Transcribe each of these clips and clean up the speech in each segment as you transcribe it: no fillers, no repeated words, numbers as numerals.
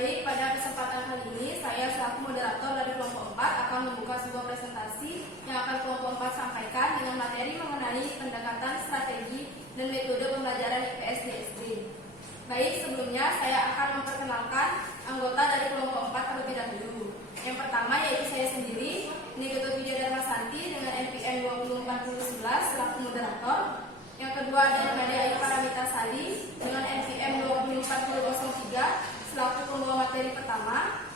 Baik, pada kesempatan kali ini saya selaku moderator dari kelompok 4 akan membuka sebuah presentasi yang akan kelompok 4 sampaikan dengan materi mengenai pendekatan strategi dan metode pembelajaran IPS di SD. Baik, sebelumnya saya akan memperkenalkan anggota dari kelompok 4 terlebih dahulu. Yang pertama yaitu saya sendiri, Nigito Widyadarmasanti dengan NPM 24011 selaku moderator. Yang kedua ada Made Ayu Paramita Sali dengan NPM 24003 selaku pembawa materi pertama.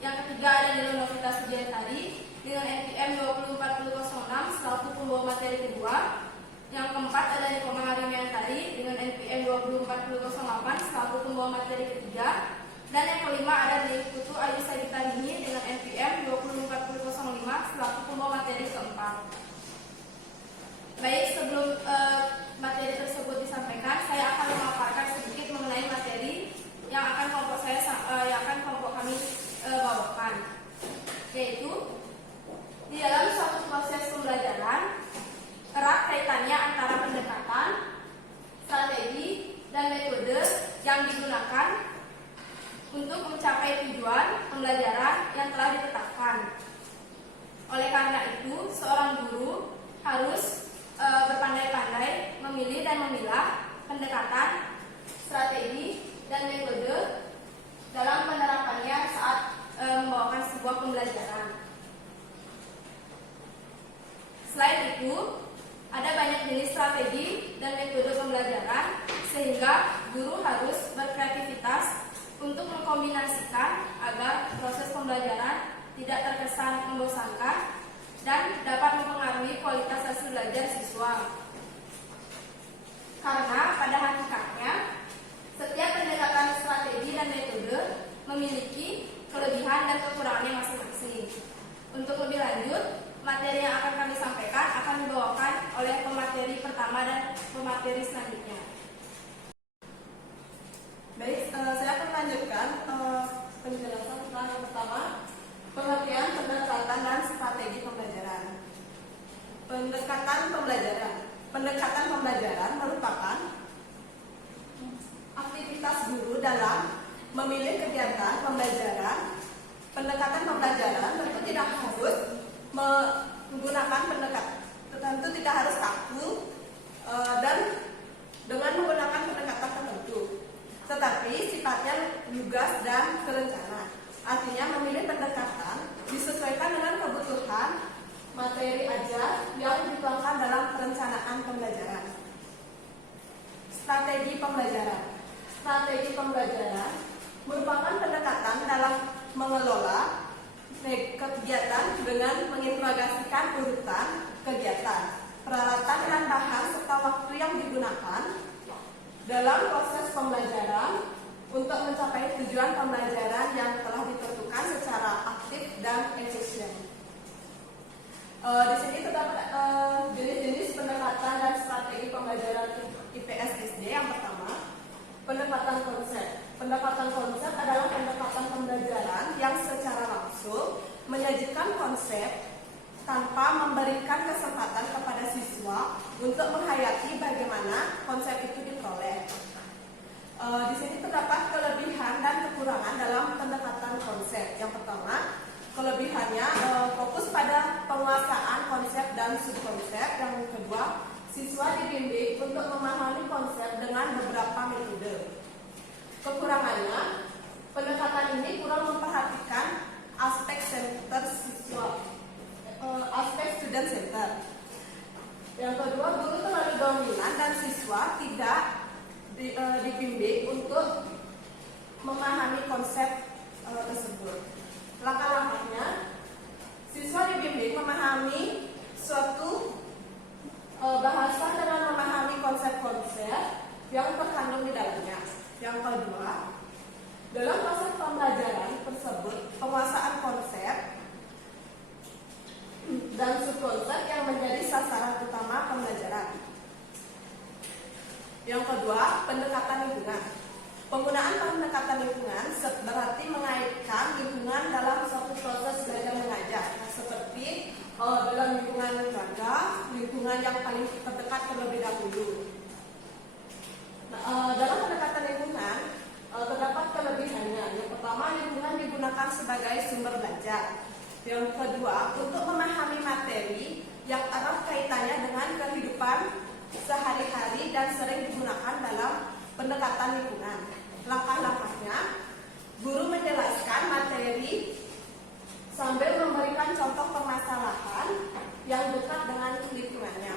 Yang ketiga ada Nilo Novita Sudiantari dengan NPM 24006 selaku pembawa materi kedua. Yang keempat ada Nikoma Harimantari dengan NPM 24008 selaku pembawa materi ketiga. Dan yang kelima ada Putu Ayu Sagitarini dengan NPM 24005 selaku pembawa materi keempat. Baik, sebelum materi tersebut disampaikan, saya akan memaparkan sedikit mengenai materi yang akan kelompok kami bawakan, yaitu di dalam suatu proses pembelajaran erat kaitannya antara pendekatan, strategi, dan metode yang digunakan untuk mencapai tujuan pembelajaran yang telah ditetapkan. Oleh karena itu, seorang guru harus berpandai-pandai memilih dan memilah pendekatan, strategi, dan metode dalam penerapannya saat membawakan sebuah pembelajaran. Selain itu, ada banyak jenis strategi dan metode pembelajaran sehingga guru harus berkreativitas untuk mengkombinasikan agar proses pembelajaran tidak terkesan membosankan dan dapat mempengaruhi kualitas hasil belajar siswa. Karena pada hakikatnya setiap pendekatan strategi dan metode memiliki kelebihan dan kekurangannya masing-masing. Untuk lebih lanjut, materi yang akan kami sampaikan akan dibawakan oleh pemateri pertama dan pemateri selanjutnya. Baik, saya akan lanjutkan penjelasan tentang yang pertama, pengertian pendekatan dan strategi pembelajaran. Pendekatan pembelajaran merupakan aktivitas guru dalam memilih kegiatan pembelajaran. Pendekatan pembelajaran tentu tidak harus menggunakan tentu tidak harus kaku dan dengan menggunakan pendekatan tertentu, tetapi sifatnya lugas dan terencana. Artinya memilih pendekatan disesuaikan dengan kebutuhan materi ajar yang dituangkan dalam perencanaan pembelajaran. Strategi pembelajaran merupakan pendekatan dalam mengelola kegiatan dengan mengintegrasikan urutan kegiatan, peralatan dan bahan serta waktu yang digunakan dalam proses pembelajaran untuk mencapai tujuan pembelajaran yang telah ditentukan secara aktif dan efisien. Di sini terdapat jenis-jenis pendekatan dan strategi pembelajaran IPS SD. Yang pertama, pendekatan konsep. Pendekatan konsep adalah pendekatan pembelajaran yang secara langsung menyajikan konsep tanpa memberikan kesempatan kepada siswa untuk menghayati bagaimana konsep itu diperoleh. Di sini terdapat kelebihan dan kekurangan dalam pendekatan konsep. Yang pertama, kelebihannya fokus pada penguasaan konsep dan subkonsep. Yang kedua, siswa dibimbing untuk memahami konsep dengan beberapa metode. Kekurangannya, pendekatan ini kurang memperhatikan aspek student center. Yang kedua, guru terlalu dominan dan siswa tidak dibimbing untuk memahami konsep tersebut. Langkah-langkahnya, siswa dibimbing memahami suatu bahasan dengan memahami konsep-konsep yang terkandung di dalamnya. Yang kedua, dalam proses pembelajaran tersebut, penguasaan konsep dan subkonsep yang menjadi sasaran utama pembelajaran. Yang kedua, pendekatan lingkungan. Penggunaan pendekatan lingkungan berarti mengaitkan lingkungan dalam suatu proses belajar mengajar, seperti dalam lingkungan keluarga, lingkungan yang paling terdekat terlebih dahulu. Dalam pendekatan lingkungan terdapat kelebihannya. Yang pertama kehidupan sehari-hari dan sering digunakan dalam pendekatan lingkungan. Langkah-langkahnya, guru menjelaskan materi sambil memberikan contoh permasalahan yang dekat dengan lingkungannya.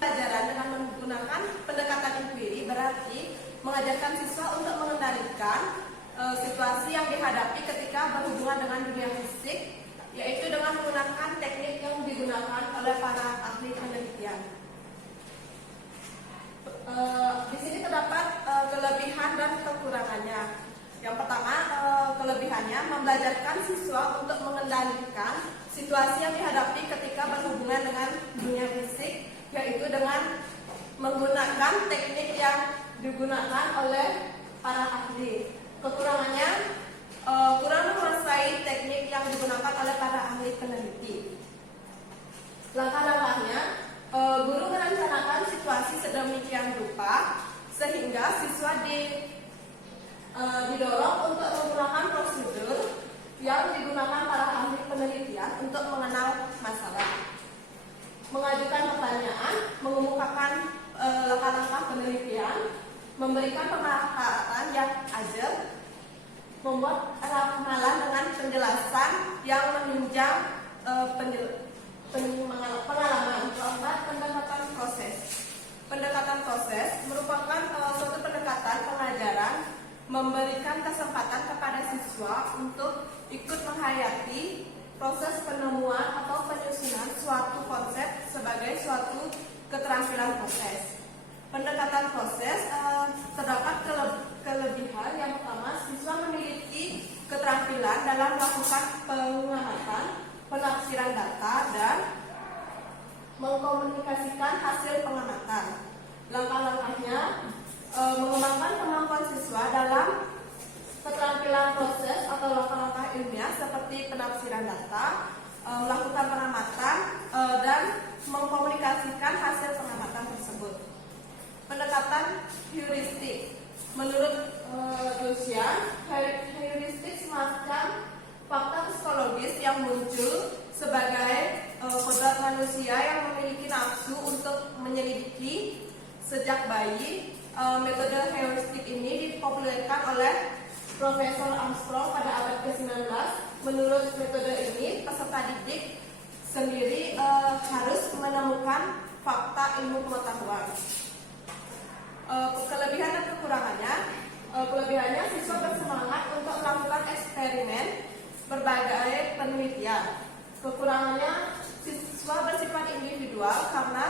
Pelajaran dengan menggunakan pendekatan inquiry berarti mengajarkan siswa untuk mengendalikan situasi yang dihadapi ketika berhubungan dengan dunia fisik, yaitu dengan menggunakan teknik yang digunakan oleh para ahli penelitian. Di sini terdapat kelebihan dan kekurangannya. Yang pertama, kelebihannya membelajarkan siswa untuk mengendalikan situasi yang dihadapi ketika berhubungan dengan dunia fisik, yaitu dengan menggunakan teknik yang digunakan oleh para ahli. Kekurangannya, kurang menguasai teknik yang digunakan oleh para ahli peneliti. Langkah-langkahnya, guru merencanakan situasi sedemikian rupa sehingga siswa didorong untuk menggunakan prosedur yang digunakan para ahli penelitian untuk mengenal masalah, mengajukan pertanyaan, mengemukakan langkah-langkah penelitian, memberikan pemaparan yang ajak, membuat ramalan dengan penjelasan yang menunjang pengalaman. Keempat, pendekatan proses. Pendekatan proses merupakan suatu pendekatan pengajaran memberikan kesempatan kepada siswa untuk ikut menghayati proses penemuan atau penyusunan suatu konsep sebagai suatu keterampilan proses. Pendekatan proses terdapat kelebihan. Yang pertama, siswa memiliki keterampilan dalam melakukan pengamatan, penafsiran data, dan mengkomunikasikan hasil pengamatan. Langkah-langkahnya, mengembangkan kemampuan siswa dalam keterampilan proses atau langkah-langkah ilmiah seperti penafsiran data, melakukan pengamatan, dan mengkomunikasikan hasil pengamatan tersebut. Pendekatan heuristik. Menurut Lucian, heuristik semacam fakta psikologis yang muncul sebagai kodrat manusia yang memiliki nafsu untuk menyelidiki sejak bayi. Metode heuristik ini dipopulerkan oleh Profesor Armstrong pada abad ke-19. Menurut metode ini, peserta didik sendiri harus menemukan fakta ilmu pengetahuan. Kelebihan dan kekurangannya. Kelebihannya, siswa bersemangat untuk melakukan eksperimen berbagai penelitian. Kekurangannya, siswa bersifat individual karena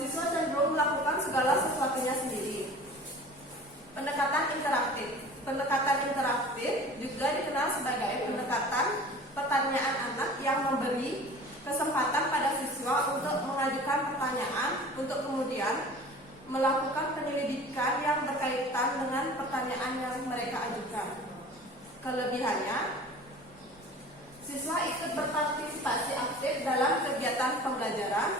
siswa cenderung melakukan segala sesuatunya sendiri. Pendekatan interaktif. Pendekatan interaktif juga dikenal sebagai pendekatan pertanyaan anak yang memberi kesempatan pada siswa untuk mengajukan pertanyaan untuk kemudian melakukan penyelidikan yang berkaitan dengan pertanyaan yang mereka ajukan. Kelebihannya, siswa ikut berpartisipasi aktif dalam kegiatan pembelajaran,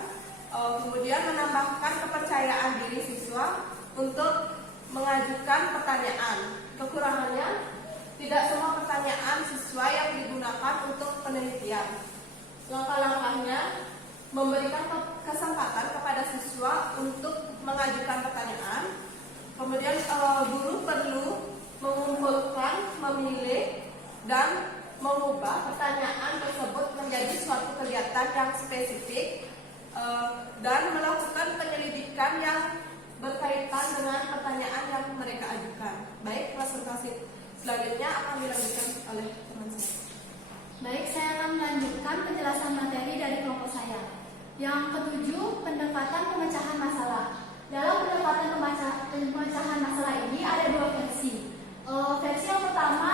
kemudian menambahkan kepercayaan diri siswa untuk mengajukan pertanyaan. Kekurangannya, tidak semua pertanyaan siswa yang digunakan untuk penelitian. Langkah-langkahnya, memberikan kesempatan kepada siswa untuk mengajukan pertanyaan. Kemudian guru perlu mengumpulkan, memilih, dan mengubah pertanyaan tersebut menjadi suatu kegiatan yang spesifik dan melakukan penyelidikan yang berkaitan dengan pertanyaan yang mereka ajukan. Baik, presentasi selanjutnya akan dilanjutkan oleh teman saya. Baik, saya akan melanjutkan penjelasan materi dari kelompok saya. Yang ketujuh, pendekatan pemecahan masalah. Dalam pendekatan pemecahan masalah ini ada dua versi. Versi yang pertama,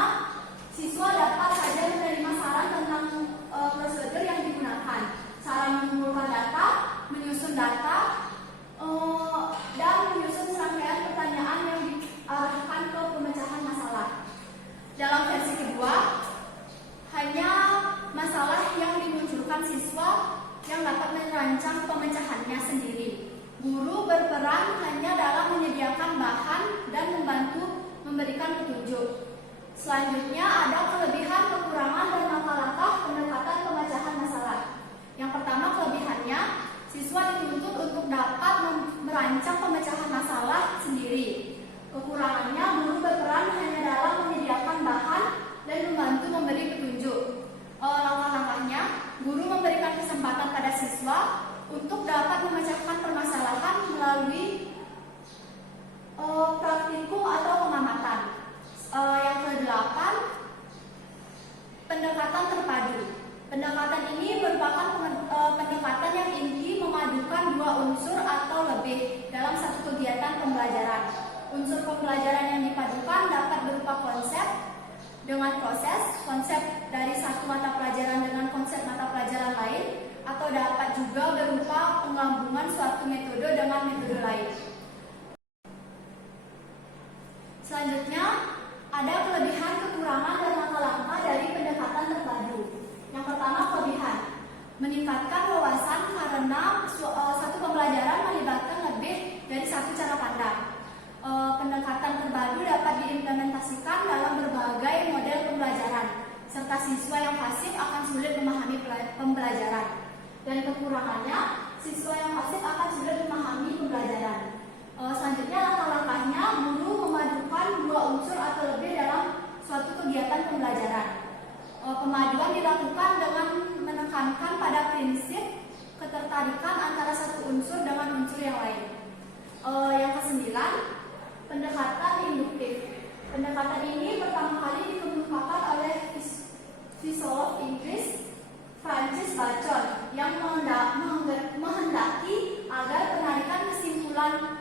siswa dapat saja menerima saran tentang prosedur yang digunakan, cara mengumpulkan data, menyusun data, dan menyusun serangkaian pertanyaan yang diarahkan ke pemecahan masalah. Dalam versi kedua, hanya masalah yang dimunculkan siswa yang dapat merancang pemecahannya sendiri. Guru berperan hanya dalam menyediakan bahan dan membantu memberikan petunjuk. Selanjutnya ada kelebihan, kekurangan, dan langkah-langkah pendekatan pemecahan masalah. Yang pertama, kelebihannya, siswa dituntut untuk dapat merancang pemecahan masalah sendiri. Kekurangannya, guru berperan hanya dalam menyediakan bahan dan membantu memberi petunjuk. Langkah-langkahnya, guru memberikan kesempatan pada siswa untuk dapat memecahkan permasalahan melalui praktikum atau pengamatan. Yang kedelapan, pendekatan terpadu. Pendekatan ini merupakan pendekatan yang inti memadukan dua unsur atau lebih dalam satu kegiatan pembelajaran. Unsur pembelajaran yang dipadukan dapat berupa konsep dengan proses, konsep dari satu mata pelajaran dengan konsep mata pelajaran lain, atau dapat juga berupa penggabungan suatu metode dengan metode lain. Selanjutnya, ada kelebihan, kekurangan, dan langkah-langkah dari pendekatan terpadu. Yang pertama, kelebihan. Meningkatkan wawasan karena satu pembelajaran melibatkan lebih dari satu cara pandang. Pendekatan terpadu dapat diimplementasikan dalam berbagai model pembelajaran, serta siswa yang pasif akan sulit memahami pembelajaran. Dan kekurangannya, siswa yang pasif akan sulit memahami pembelajaran. Selanjutnya, langkah-langkahnya, guru memadukan dua unsur atau lebih dalam suatu kegiatan pembelajaran. Pemaduan dilakukan dengan menekankan pada prinsip ketertarikan antara satu unsur dengan unsur yang lain. Yang kesembilan, pendekatan induktif. Pendekatan ini pertama kali dikemukakan oleh filosof Inggris Francis Bacon yang menghendaki agar penarikan kesimpulan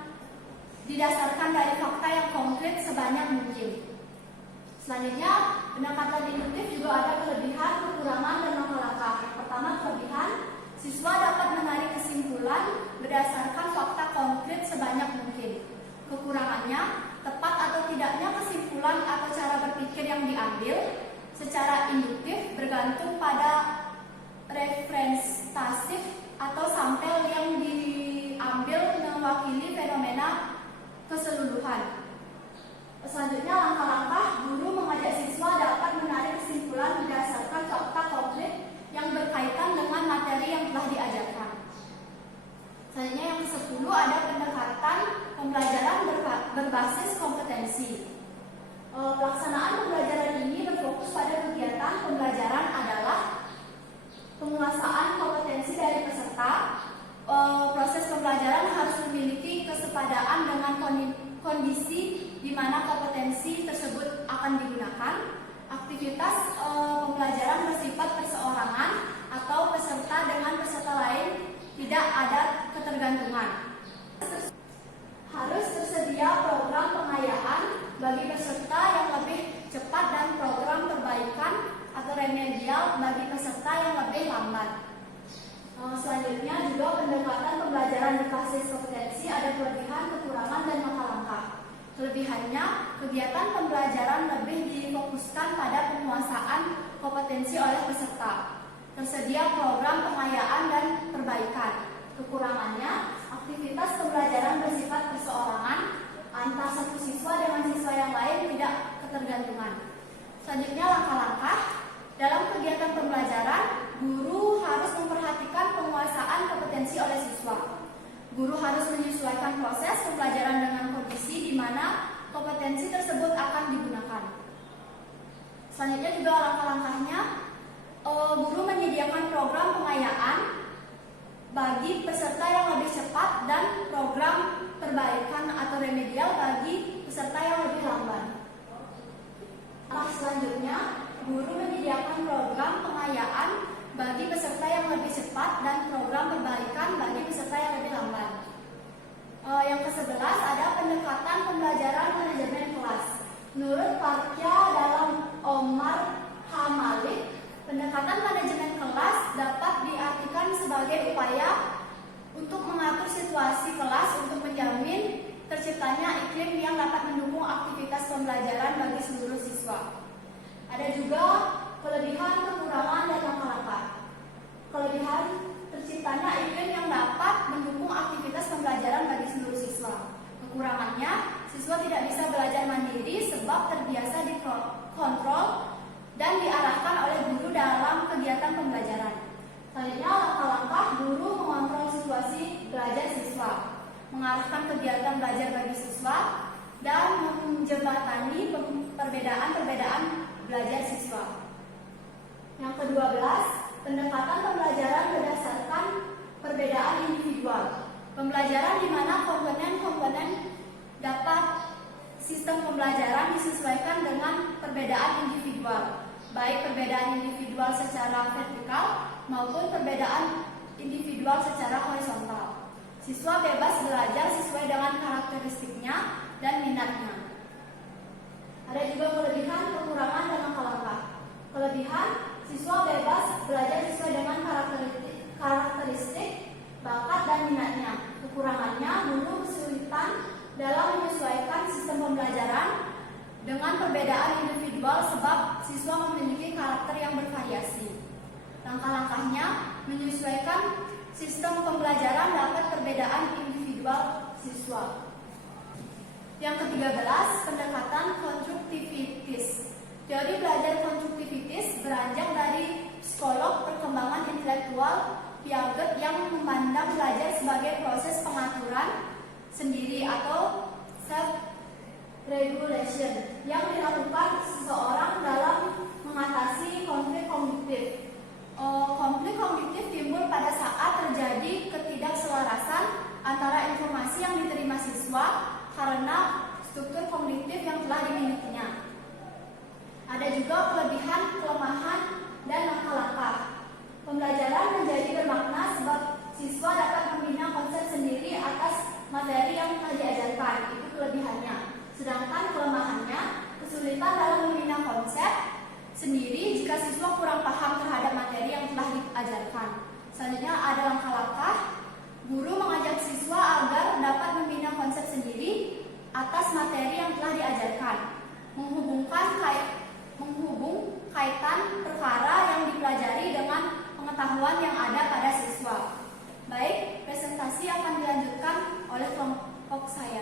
didasarkan dari fakta yang konkret sebanyak mungkin. Selanjutnya, pendekatan induktif juga ada kelebihan, kekurangan, dan langkah-langkah. Yang pertama, kelebihan, siswa dapat menarik kesimpulan berdasarkan fakta konkret sebanyak mungkin. Kekurangannya, tepat atau tidaknya kesimpulan atau cara berpikir yang diambil secara induktif bergantung pada representatif atau sampel yang diambil mewakili fenomena keseluruhan. Selanjutnya, langkah-langkah, guru mengajak siswa dapat menarik kesimpulan berdasarkan fakta konkret yang berkaitan dengan materi yang telah diajarkan. Selanjutnya, yang ke-10 ada pendekatan pembelajaran berbasis kompetensi. Pelaksanaan pembelajaran ini berfokus pada kegiatan pembelajaran adalah penguasaan kompetensi dari peserta. Proses pembelajaran harus memiliki kesepadaan dengan kondisi di mana kompetensi tersebut akan digunakan. Aktivitas pembelajaran bersifat perseorangan atau peserta dengan peserta lain, tidak ada ketergantungan. Harus tersedia program pengayaan bagi peserta yang lebih cepat dan program perbaikan atau remedial bagi peserta yang lebih lambat. Selanjutnya juga pendekatan pembelajaran berbasis kompetensi ada kelebihan, kekurangan, dan langkah-langkah. Kelebihannya, kegiatan pembelajaran lebih difokuskan pada penguasaan kompetensi oleh peserta. Tersedia program pengayaan dan perbaikan. Kekurangannya, aktivitas pembelajaran bersifat perseorangan antara satu siswa dengan siswa yang lain, tidak ketergantungan. Selanjutnya, langkah-langkah. Dalam kegiatan pembelajaran, guru harus memperhatikan penguasaan kompetensi oleh siswa. Guru harus menyesuaikan proses pembelajaran dengan kondisi di mana kompetensi tersebut akan digunakan. Selanjutnya juga langkah-langkahnya, guru menyediakan program pengayaan bagi peserta yang lebih cepat dan program perbaikan atau remedial bagi peserta yang lebih lambat. Selanjutnya, guru menyediakan program pengayaan bagi peserta yang lebih cepat dan program perbaikan bagi peserta yang lebih lambat. Yang ke-11 ada pendekatan pembelajaran manajemen kelas. Menurut Parkya dalam Omar H. Malik, pendekatan manajemen kelas dapat diartikan sebagai upaya untuk mengatur situasi kelas untuk menjamin terciptanya iklim yang dapat mendukung aktivitas pembelajaran bagi seluruh siswa. Ada juga kelebihan, kekurangan, dan langkah-langkah. Kelebihan, terciptanya iklim yang dapat mendukung aktivitas pembelajaran bagi seluruh siswa. Kekurangannya, siswa tidak bisa belajar mandiri sebab terbiasa dikontrol dan diarahkan oleh guru dalam kegiatan pembelajaran. Selanjutnya, langkah-langkah, guru mengontrol situasi situasi belajar siswa, mengarahkan kegiatan belajar bagi siswa, dan menjembatani perbedaan-perbedaan belajar siswa. Yang ke-12, pendekatan pembelajaran berdasarkan perbedaan individual. Pembelajaran di mana komponen-komponen dapat sistem pembelajaran disesuaikan dengan perbedaan individual, baik perbedaan individual secara vertikal maupun perbedaan individual secara horizontal. Siswa bebas belajar sesuai dengan karakteristiknya dan minatnya. Ada juga kelebihan, kekurangan, dan langkah-langkah. Kelebihan, siswa bebas belajar sesuai dengan karakteristik, bakat, dan minatnya. Kekurangannya, guru kesulitan dalam menyesuaikan sistem pembelajaran dengan perbedaan individual sebab siswa memiliki karakter yang bervariasi. Langkah-langkahnya, menyesuaikan sistem pembelajaran dapat perbedaan individual siswa. Yang ke-13, pendekatan konstruktivitis. Teori belajar konstruktivitis beranjak dari psikolog perkembangan intelektual Piaget yang memandang belajar sebagai proses pengaturan sendiri atau self-regulation yang dilakukan seseorang dalam mengatasi konflik kognitif. Konflik kognitif timbul pada saat terjadi ketidakselarasan antara informasi yang diterima siswa karena struktur kognitif yang telah dimilikinya. Ada juga kelebihan, kelemahan, dan langkah-langkah. Pembelajaran menjadi bermakna sebab siswa dapat membina konsep sendiri atas materi yang telah diajarkan, itu kelebihannya. Sedangkan kelemahannya, kesulitan dalam membina konsep sendiri jika siswa kurang paham terhadap materi yang telah diajarkan. Selanjutnya ada langkah-langkah. Guru mengajak siswa agar dapat membina konsep sendiri atas materi yang telah diajarkan, menghubung kaitan perkara yang dipelajari dengan pengetahuan yang ada pada siswa. Baik, presentasi akan dilanjutkan oleh kelompok saya.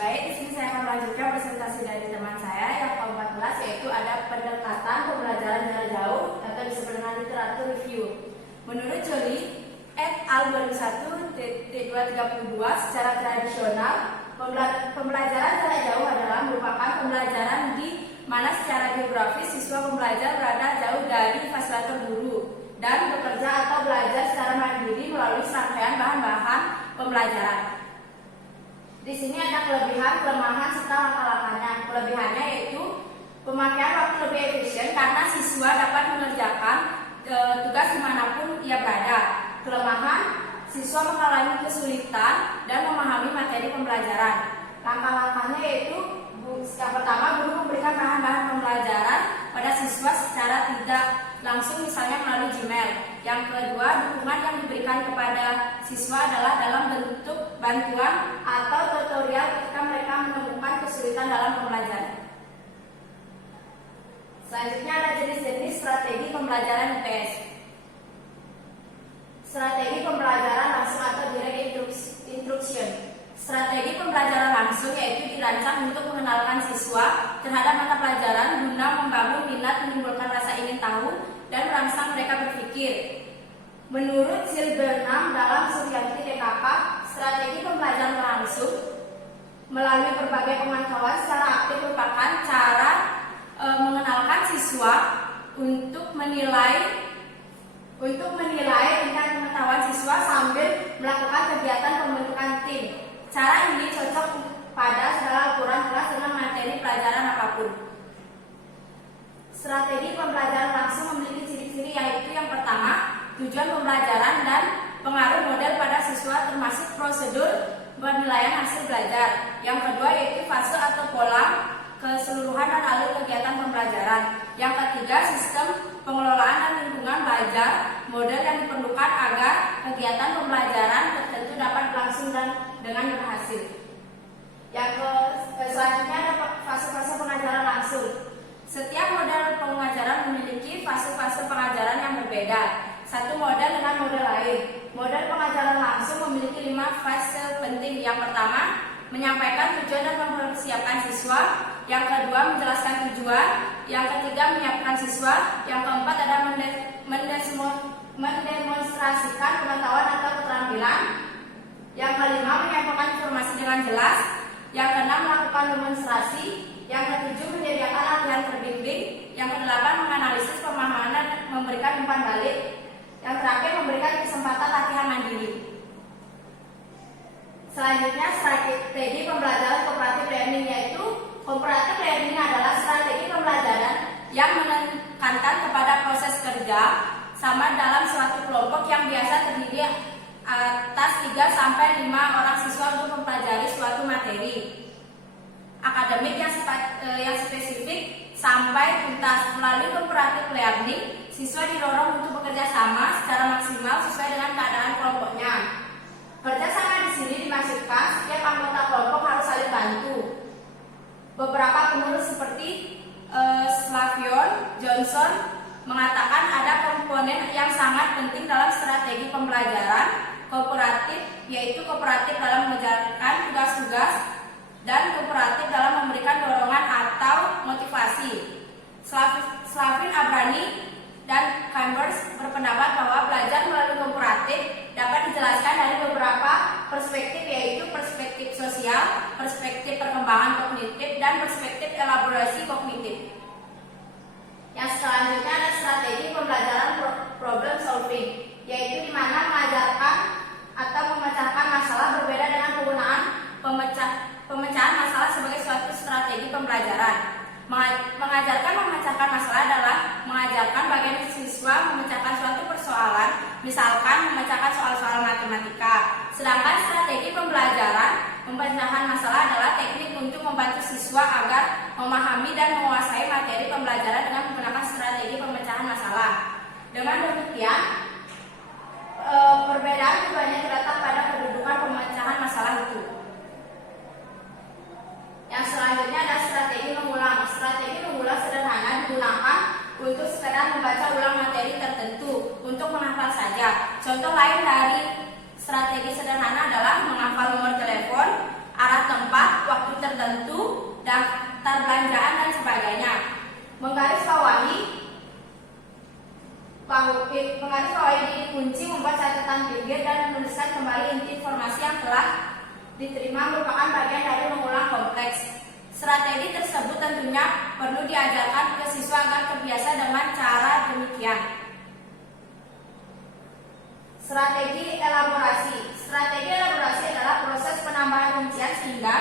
Baik, di sini saya akan melanjutkan presentasi dari teman saya yang ke-14, yaitu ada pendekatan pembelajaran jarak jauh atau disebut dengan literatur review. Menurut Jolie et al. 2001-232, secara tradisional pembelajaran jarak jauh adalah merupakan pembelajaran di mana secara geografis siswa pembelajar berada jauh dari fasilitator guru dan bekerja atau belajar secara mandiri melalui serangkaian bahan-bahan pembelajaran. Di sini ada kelebihan, kelemahan, serta langkah-langkahnya. Kelebihannya yaitu pemakaian waktu lebih efisien karena siswa dapat mengerjakan tugas dimanapun ia berada. Kelemahan, siswa mengalami kesulitan dan memahami materi pembelajaran. Langkah-langkahnya yaitu yang pertama, guru memberikan bahan-bahan pembelajaran pada siswa secara tidak langsung, misalnya melalui Gmail. Yang kedua, dukungan yang diberikan kepada siswa adalah dalam bentuk bantuan atau tutorial ketika mereka menemukan kesulitan dalam pembelajaran. Selanjutnya ada jenis-jenis strategi pembelajaran UPS. Strategi pembelajaran langsung atau direct instruction. Strategi pembelajaran langsung yaitu dirancang untuk mengenalkan siswa terhadap mata pelajaran guna membangun minat, menimbulkan rasa ingin tahu, dan merangsang mereka berpikir. Menurut Jill Burnham dalam Suryanti DKK, strategi pembelajaran langsung melalui berbagai pemantauan secara aktif merupakan cara mengenalkan siswa untuk menilai tingkat pengetahuan siswa sambil melakukan kegiatan pembentukan tim. Cara ini cocok pada segala ukuran kelas dengan materi pelajaran apapun. Strategi pembelajaran langsung memiliki ciri-ciri yaitu yang pertama, tujuan pembelajaran dan pengaruh model pada siswa termasuk prosedur penilaian hasil belajar. Yang kedua yaitu fase atau pola keseluruhan dan alur kegiatan pembelajaran. Yang ketiga, sistem pengelolaan dan lingkungan belajar, model yang diperlukan agar kegiatan pembelajaran tertentu dapat berlangsung dan dengan berhasil. Selanjutnya ada fase-fase pengajaran langsung. Setiap model pengajaran memiliki fase-fase pengajaran yang berbeda. Satu model dengan model lain. Model pengajaran langsung memiliki 5 fase penting. Yang pertama, menyampaikan tujuan dan mempersiapkan siswa. Yang kedua, menjelaskan tujuan. Yang ketiga, menyiapkan siswa. Yang keempat ada mendemonstrasikan pengetahuan atau keterampilan. Yang kelima, menyampaikan informasi dengan jelas. Yang keenam, melakukan demonstrasi. Yang ketujuh, menyediakan latihan terbimbing. Yang kedelapan, menganalisis pemahaman dan memberikan umpan balik. Yang terakhir, memberikan kesempatan latihan mandiri. Selanjutnya, strategi pembelajaran cooperative learning, yaitu cooperative learning adalah strategi pembelajaran yang menekankan kepada proses kerja sama dalam suatu kelompok yang biasa terdiri atas 3 sampai 5 orang siswa untuk mempelajari suatu materi akademik yang spesifik sampai tuntas. Melalui cooperative learning, siswa didorong untuk bekerja sama secara maksimal sesuai dengan keadaan kelompoknya. Kerjasama di sini dimaksudkan setiap anggota kelompok harus saling bantu. Beberapa penulis seperti Slavion Johnson mengatakan ada komponen yang sangat penting dalam strategi pembelajaran kooperatif, yaitu kooperatif dalam mengerjakan tugas-tugas dan kooperatif dalam memberikan dorongan atau motivasi. Slavin Abrani dan Chambers berpendapat bahwa belajar melalui kooperatif dapat dijelaskan dari beberapa perspektif, yaitu perspektif sosial, perspektif perkembangan kognitif, dan perspektif elaborasi kognitif. Yang selanjutnya ada strategi pembelajaran problem solving, yaitu di mana mengajarkan atau memecahkan masalah berbeda dengan penggunaan pemecahan masalah sebagai suatu strategi pembelajaran. Mengajarkan memecahkan masalah adalah mengajarkan bagaimana siswa memecahkan suatu persoalan, misalkan memecahkan soal-soal matematika. Sedangkan strategi pembelajaran pemecahan masalah adalah teknik untuk membantu siswa agar memahami dan menguasai materi pembelajaran dengan menggunakan strategi pemecahan masalah. Dengan demikian, perbedaan keduanya terletak pada kedudukan pemecahan masalah itu. Yang selanjutnya ada strategi mengulang. Strategi mengulang sederhana digunakan untuk sekedar membaca ulang materi tertentu untuk menghafal saja. Contoh lain dari strategi sederhana adalah menghafal nomor telepon, arah tempat, waktu tertentu, daftar belanjaan, dan sebagainya. Menggarisbawahi diri kunci, membuat catatan pinggir, dan menuliskan kembali inti informasi yang telah diterima merupakan bagian dari mengulang kompleks. Strategi tersebut tentunya perlu diajarkan ke siswa agar terbiasa dengan cara demikian. Strategi elaborasi. Strategi elaborasi adalah proses penambahan rincian sehingga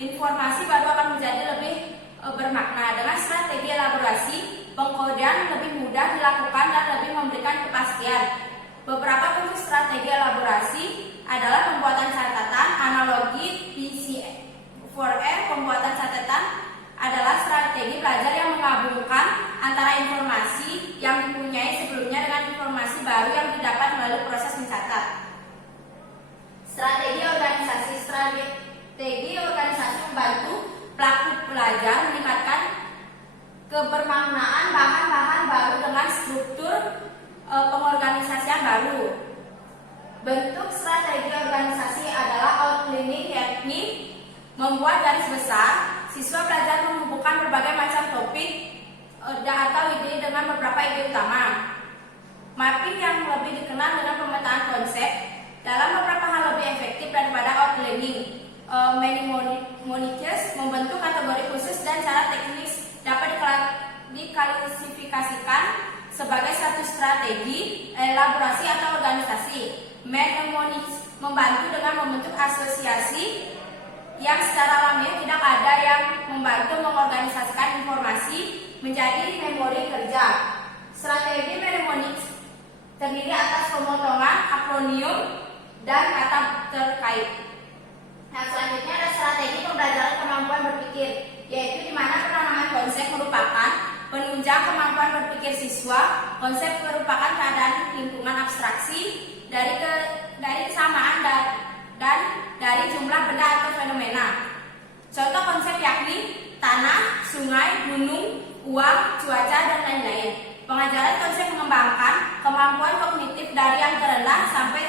informasi baru akan menjadi lebih bermakna. Dengan strategi elaborasi, pengkodean lebih mudah dilakukan dan lebih memberikan kepastian. Beberapa bentuk strategi elaborasi adalah pembuatan catatan, analogi, PC4R. Pembuatan catatan adalah strategi belajar yang menggabungkan antara informasi yang dipunyai sebelumnya dengan informasi baru yang didapat melalui proses mencatat. Strategi organisasi. Strategi organisasi membantu pelaku belajar meningkatkan kebermaknaan bahan-bahan baru dengan struktur pengorganisasian baru. Bentuk strategi organisasi adalah outlining, yakni membuat garis besar. Siswa belajar menghubungkan berbagai macam topik atau ide dengan beberapa ide utama. Mapping yang lebih dikenal dengan pemetaan konsep dalam beberapa hal lebih efektif daripada outlining. Mnemonics membentuk kategori khusus dan cara teknis dapat diklasifikasikan sebagai satu strategi, elaborasi atau organisasi. Mnemonics membantu dengan membentuk asosiasi yang secara alamiah tidak ada yang membantu mengorganisasikan informasi menjadi memori kerja. Strategi mnemonics terdiri atas pemotongan, akronim, dan kata terkait. Nah, selanjutnya ada strategi pembelajaran kemampuan berpikir, yaitu di mana penanaman konsep merupakan penunjang kemampuan berpikir siswa. Konsep merupakan keadaan lingkungan abstraksi dari kesamaan dan dari jumlah benda atau fenomena. Contoh konsep yakni tanah, sungai, gunung, uang, cuaca, dan lain-lain. Pengajaran konsep mengembangkan kemampuan kognitif dari yang terendah sampai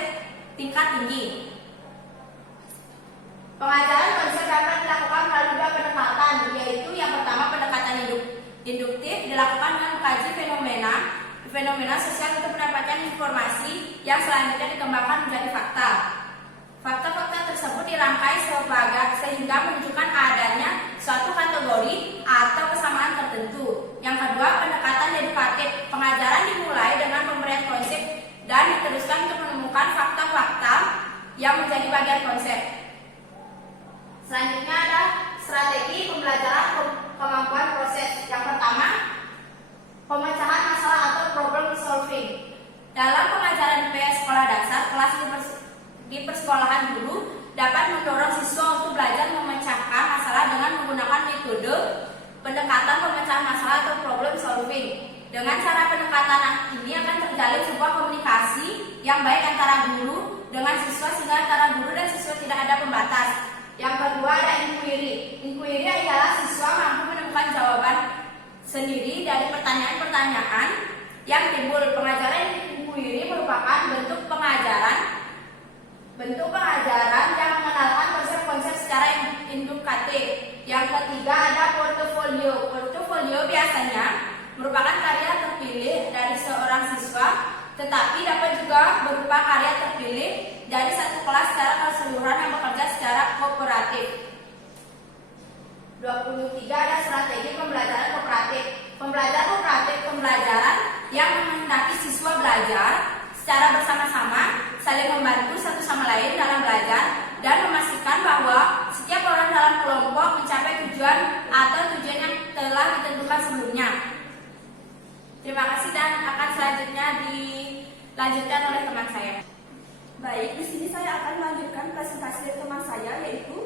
tingkat tinggi. Pengajaran konsep dapat dilakukan melalui 2 pendekatan, yaitu yang pertama pendekatan induktif dilakukan dengan mengkaji fenomena sosial untuk mendapatkan informasi yang selanjutnya dikembangkan menjadi fakta. Fakta-fakta tersebut dirangkai sehingga menunjukkan adanya suatu kategori atau kesamaan tertentu. Yang kedua, pendekatan dedukatif. Pengajaran dimulai dengan pemberian konsep dan diteruskan untuk menemukan fakta-fakta yang menjadi bagian konsep. Selanjutnya ada strategi pembelajaran kemampuan proses. Yang pertama, pemecahan masalah atau problem solving. Dalam pengajaran IPS sekolah dasar, kelas di persekolahan guru dapat mendorong siswa untuk belajar memecahkan masalah dengan menggunakan metode pendekatan pemecahan masalah atau problem solving. Dengan cara pendekatan ini akan terjalin sebuah komunikasi yang baik antara guru dengan siswa sehingga antara guru dan siswa tidak ada pembatas. Yang kedua ada inquiry. Inquiry adalah siswa mampu menemukan jawaban sendiri dari pertanyaan-pertanyaan yang timbul. Pengajaran inquiry merupakan bentuk pengajaran yang mengenalkan konsep-konsep secara indukatif. Yang ketiga ada portofolio. Portofolio biasanya merupakan karya terpilih dari seorang siswa, tetapi dapat juga berupa karya terpilih dari satu kelas secara keseluruhan yang bekerja secara kooperatif. 23 ada strategi pembelajaran kooperatif. Pembelajaran kooperatif pembelajaran yang menghendaki siswa belajar secara bersama-sama, saling membantu satu sama lain dalam belajar, dan memastikan bahwa setiap orang dalam kelompok mencapai tujuan atau tujuan yang telah ditentukan sebelumnya. Terima kasih dan akan selanjutnya dilanjutkan oleh teman saya. Baik, di sini saya akan melanjutkan presentasi dari teman saya, yaitu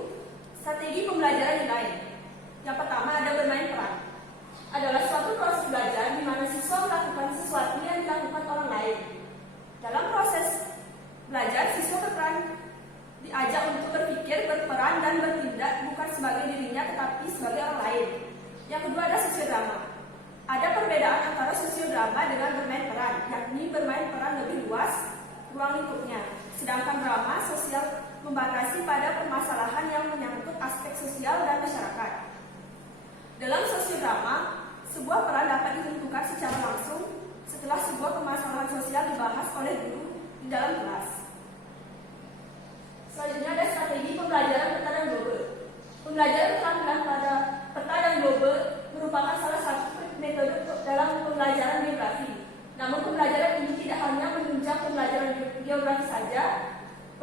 strategi pembelajaran yang lain. Yang pertama ada bermain peran. Adalah suatu proses belajar di mana siswa melakukan sesuatu yang dilakukan orang lain. Dalam proses belajar, siswa berperan diajak untuk berpikir, berperan, dan bertindak bukan sebagai dirinya tetapi sebagai orang lain. Yang kedua ada sosiodrama. Ada perbedaan antara sosiodrama dengan bermain peran, yakni bermain peran lebih luas ruang lingkupnya, sedangkan drama sosial membatasi pada permasalahan yang menyangkut aspek sosial dan masyarakat. Dalam sosiodrama, sebuah peran dapat ditentukan secara langsung setelah sebuah permasalahan sosial dibahas oleh guru di dalam kelas. Selanjutnya ada strategi pembelajaran peta dan global. Pembelajaran keterampilan pada peta dan global merupakan salah satu metode dalam pembelajaran geografi. Namun pembelajaran ini tidak hanya menunjang pembelajaran geografi saja,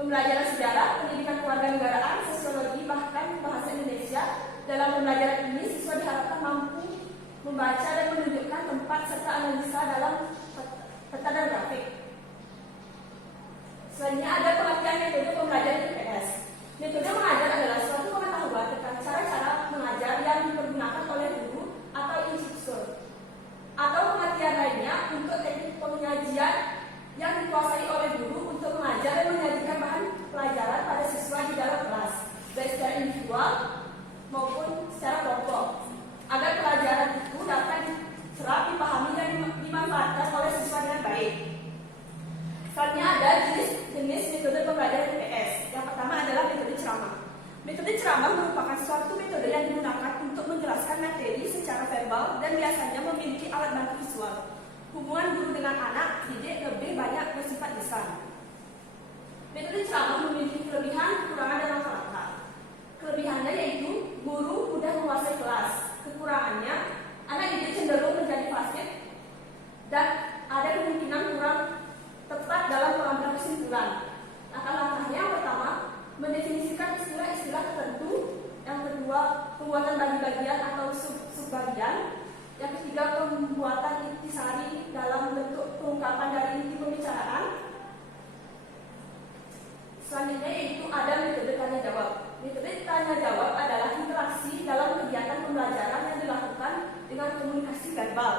pembelajaran sejarah, pendidikan kewarganegaraan, sosiologi, bahkan bahasa Indonesia. Dalam pembelajaran ini siswa diharapkan mampu membaca dan menunjukkan tempat serta analisa dalam peta dan grafik. Selanjutnya ada pengertian metode pembelajaran IPS. Metode mengajar adalah suatu pengetahuan tentang cara-cara mengajar yang dipergunakan oleh guru atau instruktur, atau pengertian lainnya untuk teknik penyajian yang dikuasai oleh guru untuk mengajar dan menyajikan bahan pelajaran pada siswa di dalam kelas, baik secara individual maupun secara kelompok, agar pelajaran itu dapat diserap, dipahami, dan dimanfaatkan oleh siswa dengan baik. Selanjutnya ada jenis metode pembelajaran IPS. Yang pertama adalah metode ceramah. Metode ceramah merupakan suatu metode yang digunakan untuk menjelaskan materi secara verbal dan biasanya memiliki alat bantu visual. Hubungan guru dengan anak didik lebih banyak bersifat lisan. Metode ceramah memiliki kelebihan, kekurangan, dan manfaat. Kelebihannya yaitu guru mudah menguasai kelas. Kekurangannya, anak didik cenderung menjadi fasih dan ada kemungkinan kurang tepat dalam pengambilan kesimpulan. Langkah-langkahnya yang pertama, mendefinisikan istilah-istilah tertentu. Yang kedua, pembuatan bagi-bagian atau sub-bagian. Yang ketiga, pembuatan intisari dalam bentuk pengungkapan dari inti pembicaraan. Selanjutnya yaitu ada metode tanya jawab. Metode tanya jawab adalah interaksi dalam kegiatan pembelajaran yang dilakukan dengan komunikasi verbal,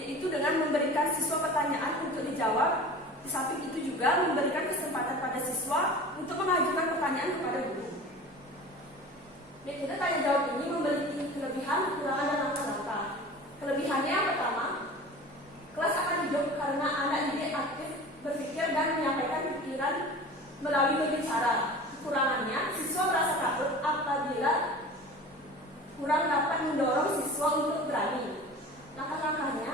yaitu dengan memberikan siswa pertanyaan untuk dijawab. Di samping itu juga memberikan kesempatan pada siswa untuk mengajukan pertanyaan kepada guru. Metode tanya jawab ini memiliki kelebihan, kekurangan, dan langkah-langkah. Kelebihannya yang pertama, kelas akan hidup karena anak didik aktif berpikir dan menyampaikan pikiran melalui berbicara. Kekurangannya, siswa merasa takut apabila kurang dapat mendorong siswa untuk berani. Langkah-langkahnya,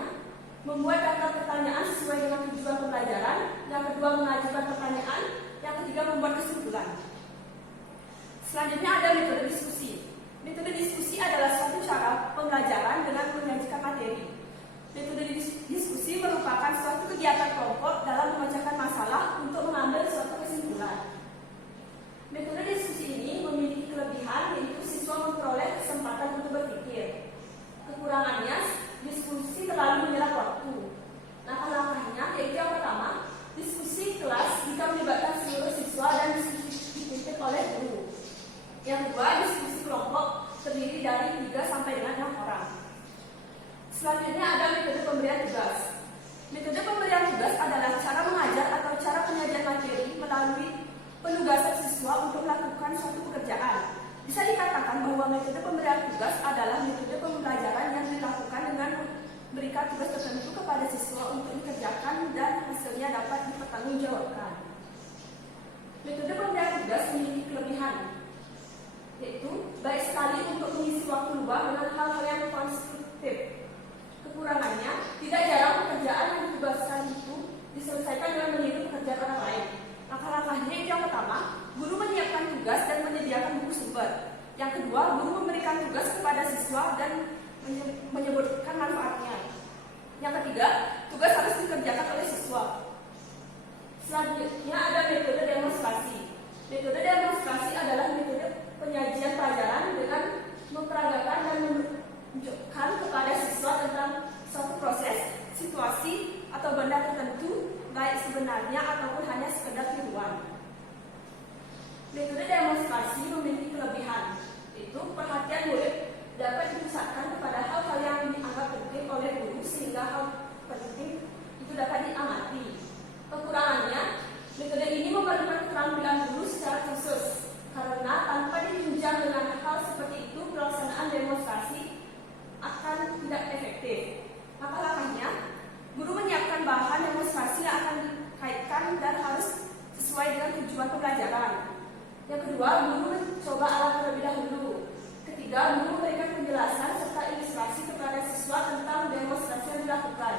membuat daftar pertanyaan sesuai dengan tujuan pembelajaran, yang kedua mengajukan pertanyaan, yang ketiga membuat kesimpulan. Selanjutnya ada metode diskusi. Metode diskusi adalah suatu cara pembelajaran dengan menyajikan materi. Metode diskusi merupakan suatu kegiatan kelompok dalam memecahkan masalah untuk mengambil suatu kesimpulan. Metode diskusi ini memiliki kelebihan yaitu siswa memperoleh kesempatan untuk berpikir. Kekurangannya, diskusi terlalu menyerap waktu. Langkah-langkahnya yaitu yang pertama, diskusi kelas jika melibatkan seluruh siswa dan dipimpin oleh guru. Yang kedua, diskusi kelompok terdiri dari 3 sampai dengan 6 orang. Selanjutnya ada metode pemberian tugas. Metode pemberian tugas adalah cara mengajar atau cara penyajian materi melalui penugasan siswa untuk melakukan suatu pekerjaan. Bisa dikatakan bahwa metode pemberian tugas adalah metode pembelajaran yang dilakukan dengan memberikan tugas tertentu kepada siswa untuk dikerjakan dan hasilnya dapat dipertanggungjawabkan. Metode pemberian tugas memiliki kelebihan, yaitu baik sekali untuk mengisi waktu luang dengan hal-hal yang konstruktif. Kekurangannya, tidak jarang pekerjaan yang ditugaskan itu diselesaikan dengan meniru pekerjaan orang lain. Langkah-langkahnya yang pertama, guru menyiapkan tugas dan menyediakan buku sumber. Yang kedua, guru memberikan tugas kepada siswa dan menyebutkan manfaatnya. Yang ketiga, tugas harus dikerjakan oleh siswa. Selanjutnya ada metode demonstrasi. Metode demonstrasi adalah metode penyajian pelajaran dengan memperagakan dan menunjukkan kepada siswa tentang suatu proses, situasi, atau benda tertentu, baik sebenarnya ataupun hanya sekedar tiruan. Metode demonstrasi memiliki kelebihan, yaitu perhatian murid dapat dipusatkan kepada hal-hal yang dianggap penting oleh guru sehingga hal penting itu dapat diamati. Kekurangannya, metode ini memerlukan keterampilan guru secara khusus, karena tanpa ditunjang dengan hal seperti itu, pelaksanaan demonstrasi akan tidak efektif. Langkah-langkahnya, guru menyiapkan bahan demonstrasi yang akan dikaitkan dan harus sesuai dengan tujuan pembelajaran. Yang kedua, guru mencoba alat terlebih dahulu. Ketiga, guru memberikan penjelasan serta ilustrasi kepada siswa tentang demonstrasi yang dilakukan.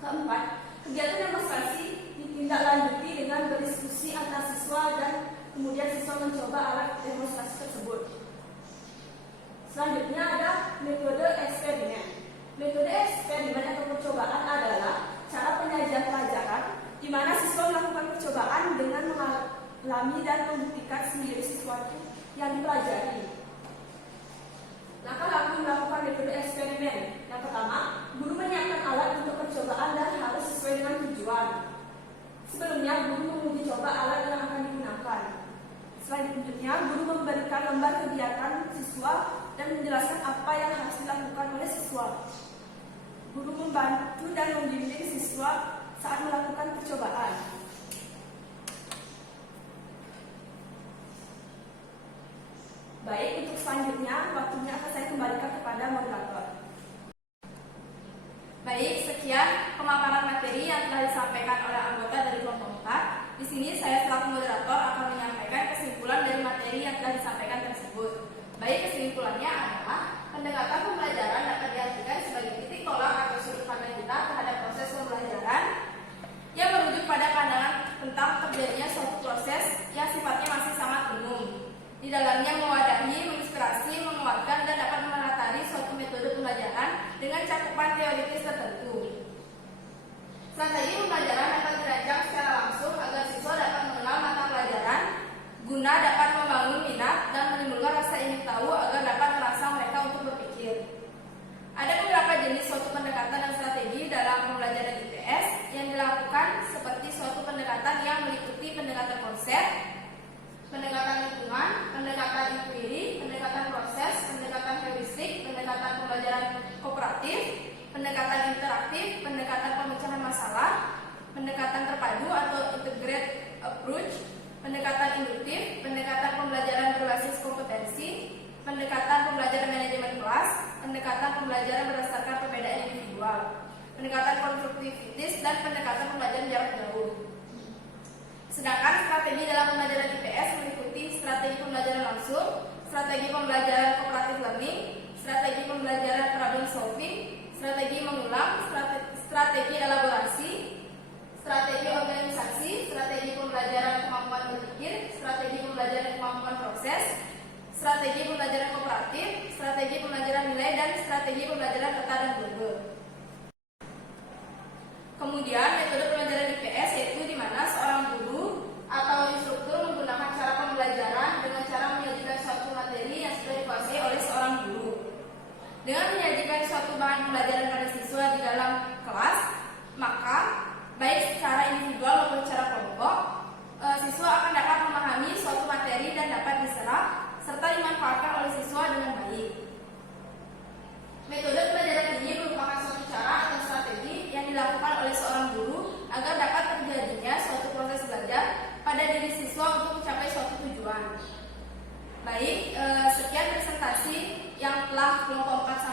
Keempat, kegiatan demonstrasi ditindaklanjuti dengan berdiskusi antar siswa dan kemudian siswa mencoba alat demonstrasi tersebut. Selanjutnya ada metode eksperimen. Metode eksperimen atau percobaan adalah cara penyajian pelajaran di mana siswa melakukan percobaan dengan mengalami dan membuktikan sendiri sesuatu yang dipelajari. Langkah-langkah melakukan metode eksperimen. Yang pertama, guru menyiapkan alat untuk percobaan dan harus sesuai dengan tujuan. Sebelumnya, guru menguji coba alat yang akan digunakan. Selanjutnya, guru memberikan lembar kegiatan siswa dan menjelaskan apa yang harus dilakukan oleh siswa. Guru membantu dan membimbing siswa saat melakukan percobaan. Baik, untuk selanjutnya, waktunya akan saya kembalikan kepada moderator. Baik, sekian pemaparan materi yang telah disampaikan oleh anggota dari kelompok 4. Di sini saya selaku moderator akan menyampaikan kesimpulan dari materi yang telah disampaikan tersebut. Baik, kesimpulannya adalah pendekatan pembelajaran dapat diartikan sebagai titik tolak atau sudut pandang kita terhadap proses pembelajaran yang merujuk pada pandangan tentang terjadinya suatu proses yang sifatnya masih sangat umum. Di dalamnya mewadahi, menginspirasi, menguatkan, dan dapat melatari suatu metode pembelajaran dengan cakupan teoritis tertentu. Strategi pembelajaran dapat dirancang secara langsung agar siswa dapat mengenal mata pelajaran, guna dapat membangun minat dan menimbulkan rasa ingin tahu agar dapat merangsang mereka untuk berpikir. Ada beberapa jenis suatu pendekatan dan strategi dalam pembelajaran IPS yang dilakukan seperti suatu pendekatan yang meliputi pendekatan konsep, pendekatan lingkungan, pendekatan inquiry, pendekatan proses, pendekatan heuristik, pendekatan pembelajaran kooperatif, pendekatan interaktif, pendekatan pemecahan masalah, pendekatan terpadu atau integrated approach, pendekatan induktif, pendekatan pembelajaran berbasis kompetensi, pendekatan pembelajaran manajemen kelas, pendekatan pembelajaran berdasarkan perbedaan individual, pendekatan konstruktivitis, dan pendekatan pembelajaran jarak jauh. Sedangkan strategi dalam pembelajaran IPS meliputi strategi pembelajaran langsung, strategi pembelajaran cooperative learning, strategi pembelajaran problem solving, strategi mengulang, strategi elaborasi, strategi organisasi, strategi pembelajaran kemampuan berpikir, strategi pembelajaran kemampuan proses, strategi pembelajaran kooperatif, strategi pembelajaran nilai, dan strategi pembelajaran peta dan blogge. Kemudian metode pembelajaran IPS yaitu di mana seorang guru atau instruktur menggunakan cara pembelajaran dengan cara menyajikan suatu materi yang sudah dikuasai oleh seorang guru. Dengan menyajikan suatu bahan pembelajaran pada siswa di dalam kelas, maka baik secara individual maupun secara kelompok, siswa akan dapat memahami suatu materi dan dapat diserap serta dimanfaatkan oleh siswa dengan baik. Metode pembelajaran ini merupakan suatu cara atau strategi yang dilakukan oleh seorang guru agar dapat terjadinya suatu proses belajar pada diri siswa untuk mencapai suatu tujuan. Baik, sekian presentasi yang telah kelompok 4